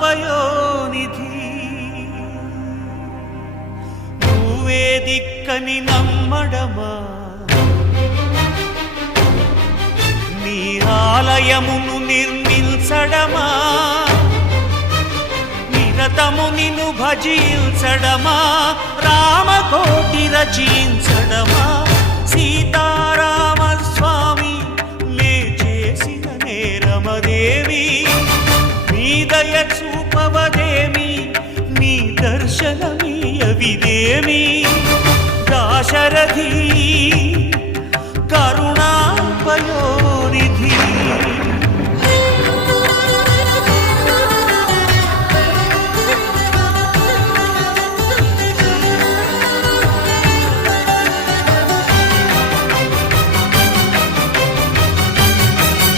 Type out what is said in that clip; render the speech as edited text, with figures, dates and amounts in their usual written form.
కరుణాపయోనిధి నువ్వే దిక్కని నమ్మడమా నీ ఆలయమును నిర్మించడమా నిరతము నిన్ను భజించడమా రామకోటి రచించడమా సీతారామస్వామి లే చేసిన నేరమదేవి నీ దయ చూపవదేమి నీ దర్శనమీయవిదేమి దాశరథి